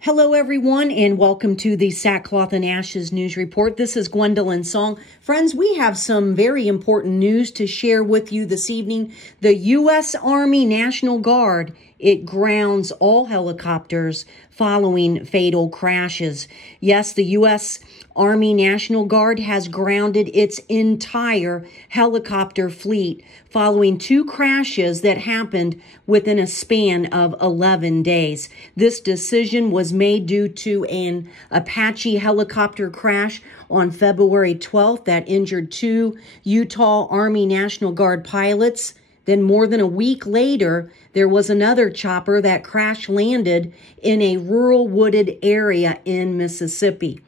Hello, everyone, and welcome to the Sackcloth and Ashes News Report. This is Gwendolen Song. Friends, we have some very important news to share with you this evening. The U.S. Army National Guard, it grounds all helicopters following fatal crashes. Yes, the U.S. Army National Guard has grounded its entire helicopter fleet following two crashes that happened within a span of 11 days. This decision was made due to an Apache helicopter crash on February 12th that injured two Utah Army National Guard pilots. Then more than a week later, there was another chopper that crash landed in a rural wooded area in Mississippi.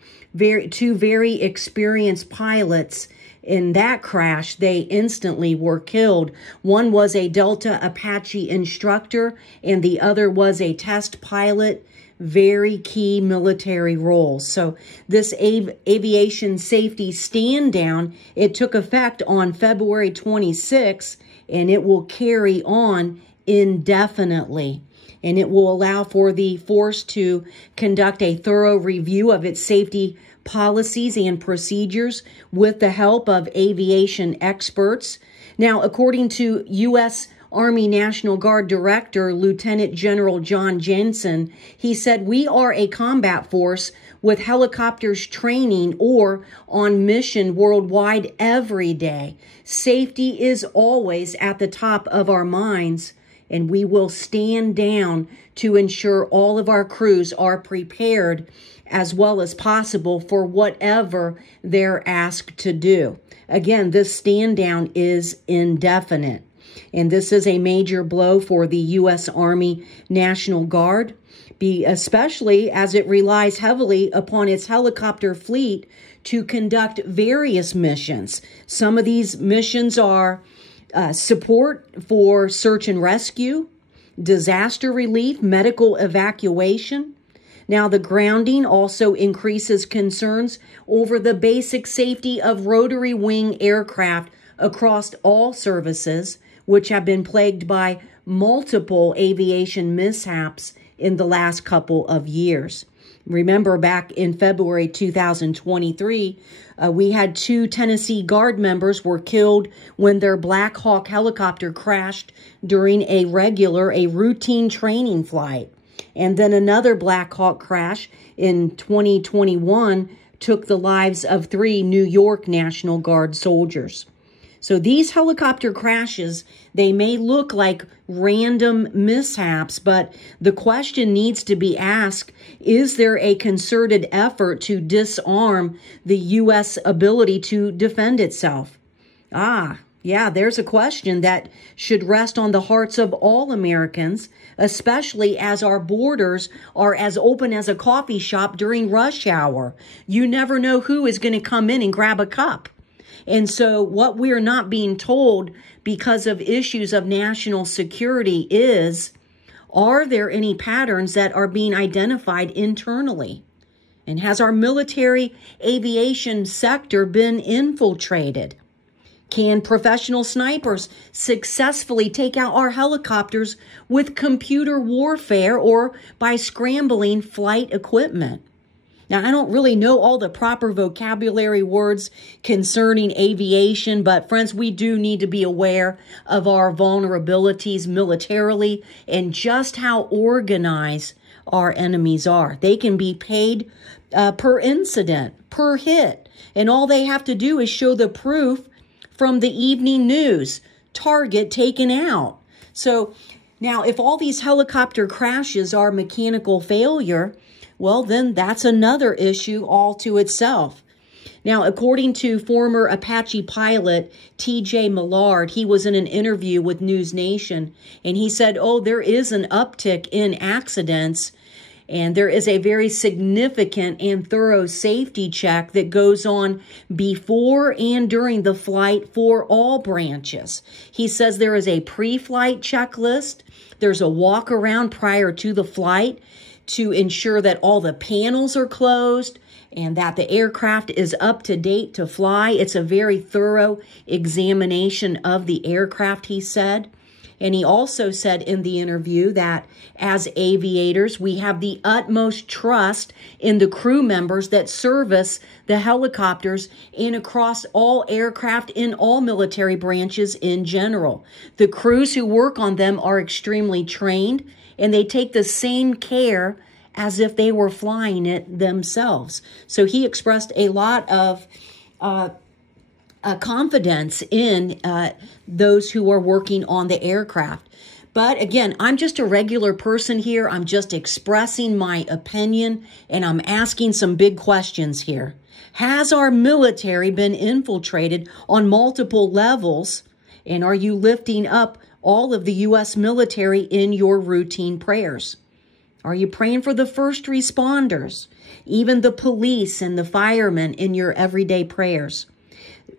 Two very experienced pilots in that crash, they instantly were killed. One was a Delta Apache instructor, and the other was a test pilot. Very key military roles. So this aviation safety stand down, it took effect on February 26th, and it will carry on indefinitely. And it will allow for the force to conduct a thorough review of its safety policies and procedures with the help of aviation experts. Now, according to U.S. Army National Guard Director, Lieutenant General John Jensen, he said, "We are a combat force with helicopters training or on mission worldwide every day. Safety is always at the top of our minds, and we will stand down to ensure all of our crews are prepared as well as possible for whatever they're asked to do." Again, this stand down is indefinite. And this is a major blow for the U.S. Army National Guard, especially as it relies heavily upon its helicopter fleet to conduct various missions. Some of these missions are support for search and rescue, disaster relief, medical evacuation. Now, the grounding also increases concerns over the basic safety of rotary wing aircraft across all services, which have been plagued by multiple aviation mishaps in the last couple of years. Remember, back in February 2023, we had two Tennessee Guard members were killed when their Black Hawk helicopter crashed during a routine training flight. And then another Black Hawk crash in 2021 took the lives of three New York National Guard soldiers. So these helicopter crashes, they may look like random mishaps, but the question needs to be asked, is there a concerted effort to disarm the U.S. ability to defend itself? Yeah, there's a question that should rest on the hearts of all Americans, especially as our borders are as open as a coffee shop during rush hour. You never know who is going to come in and grab a cup. And so what we're not being told because of issues of national security is, are there any patterns that are being identified internally? And has our military aviation sector been infiltrated? Can professional snipers successfully take out our helicopters with computer warfare or by scrambling flight equipment? Now, I don't really know all the proper vocabulary words concerning aviation, but friends, we do need to be aware of our vulnerabilities militarily and just how organized our enemies are. They can be paid per incident, per hit, and all they have to do is show the proof from the evening news, target taken out. So now, if all these helicopter crashes are mechanical failure, well, then that's another issue all to itself. Now, according to former Apache pilot T.J. Millard, he was in an interview with News Nation, and he said, there is an uptick in accidents, and there is a very significant and thorough safety check that goes on before and during the flight for all branches. He says there is a pre-flight checklist. There's a walk around prior to the flight to ensure that all the panels are closed and that the aircraft is up to date to fly. It's a very thorough examination of the aircraft, he said. And he also said in the interview that as aviators, we have the utmost trust in the crew members that service the helicopters and across all aircraft in all military branches in general. The crews who work on them are extremely trained, and they take the same care as if they were flying it themselves. So he expressed a lot of confidence in those who are working on the aircraft. But again, I'm just a regular person here. I'm just expressing my opinion, and I'm asking some big questions here. Has our military been infiltrated on multiple levels? And are you lifting up all of the U.S. military in your routine prayers? Are you praying for the first responders, even the police and the firemen in your everyday prayers?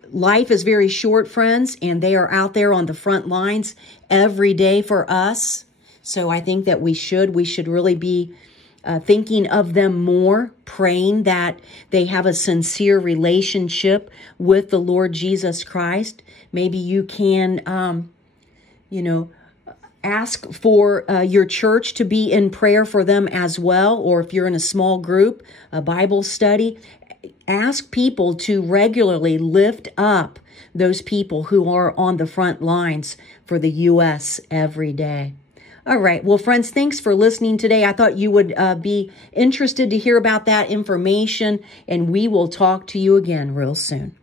Life is very short, friends, and they are out there on the front lines every day for us. So I think that we should really be thinking of them more, praying that they have a sincere relationship with the Lord Jesus Christ. Maybe you can, ask for your church to be in prayer for them as well. Or if you're in a small group, a Bible study, ask people to regularly lift up those people who are on the front lines for the U.S. every day. All right. Well, friends, thanks for listening today. I thought you would be interested to hear about that information, and we will talk to you again real soon.